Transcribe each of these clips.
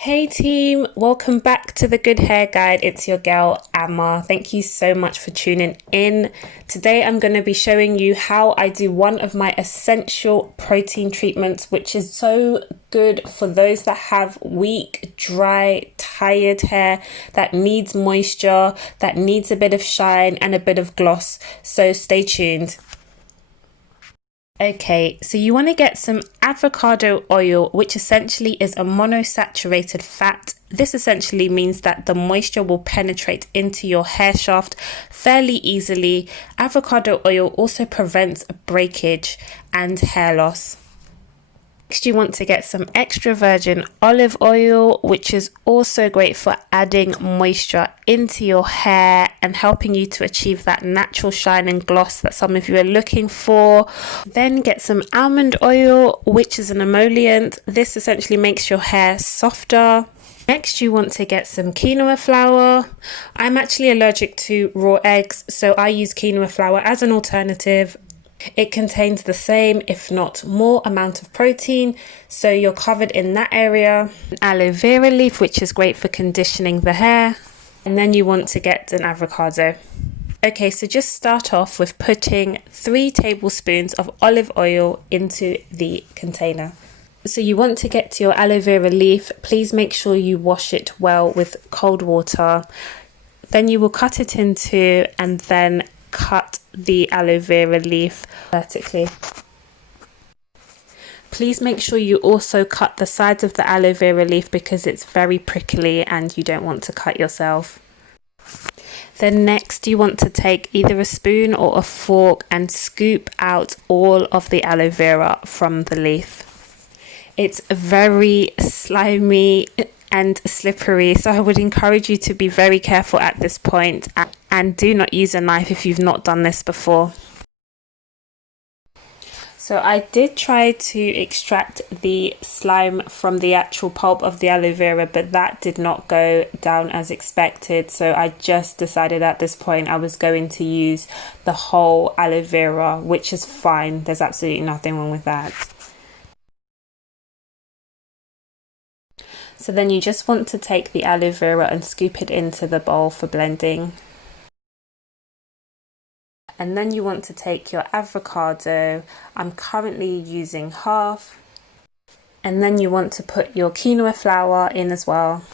Hey team, welcome back to the Good Hair Guide. It's your girl Amma. Thank you so much for tuning in. Today I'm going to be showing you how I do one of my essential protein treatments, which is so good for those that have weak, dry, tired hair that needs moisture, that needs a bit of shine and a bit of gloss. So stay tuned. Okay, so you want to get some avocado oil, which essentially is a monosaturated fat. This essentially means that the moisture will penetrate into your hair shaft fairly easily. Avocado oil also prevents breakage and hair loss. Next, you want to get some extra virgin olive oil, which is also great for adding moisture into your hair and helping you to achieve that natural shine and gloss that some of you are looking for. Then get some almond oil, which is an emollient. This essentially makes your hair softer. Next, you want to get some quinoa flour. I'm actually allergic to raw eggs, so I use quinoa flour as an alternative. It contains the same, if not more, amount of protein, so you're covered in that area. Aloe vera leaf, which is great for conditioning the hair. And then you want to get an avocado. Okay, so just start off with putting 3 tablespoons of olive oil into the container. So you want to get to your aloe vera leaf. Please make sure you wash it well with cold water. Then you will cut it in two and then cut the aloe vera leaf vertically. Please make sure you also cut the sides of the aloe vera leaf because it's very prickly and you don't want to cut yourself. Then next you want to take either a spoon or a fork and scoop out all of the aloe vera from the leaf. It's very slimy and slippery, so I would encourage you to be very careful at this point and do not use a knife if you've not done this before. So I did try to extract the slime from the actual pulp of the aloe vera, but that did not go down as expected, so I just decided at this point I was going to use the whole aloe vera, which is fine. There's absolutely nothing wrong with that. So then you just want to take the aloe vera and scoop it into the bowl for blending. And then you want to take your avocado. I'm currently using half. And then you want to put your quinoa flour in as well.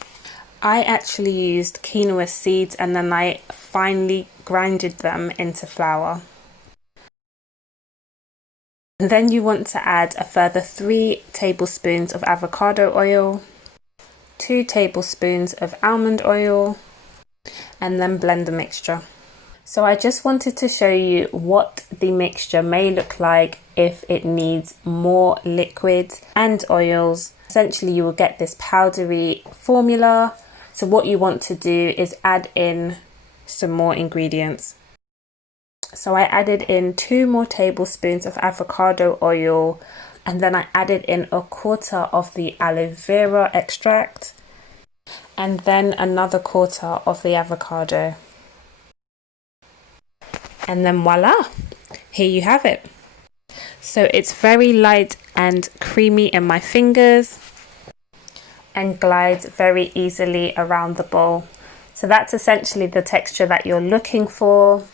I actually used quinoa seeds and then I finely grinded them into flour. And then you want to add a further 3 tablespoons of avocado oil, 2 tablespoons of almond oil, and then blend the mixture. So I just wanted to show you what the mixture may look like if it needs more liquids and oils. Essentially you will get this powdery formula. So what you want to do is add in some more ingredients. So I added in 2 more tablespoons of avocado oil, and then I added in 1/4 of the aloe vera extract, and then another 1/4 of the avocado. And then voila, here you have it. So it's very light and creamy in my fingers and glides very easily around the bowl. So that's essentially the texture that you're looking for.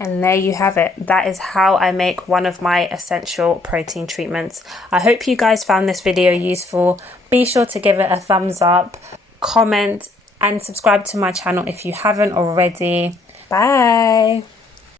And there you have it. That is how I make one of my essential protein treatments. I hope you guys found this video useful. Be sure to give it a thumbs up, comment, and subscribe to my channel if you haven't already. Bye.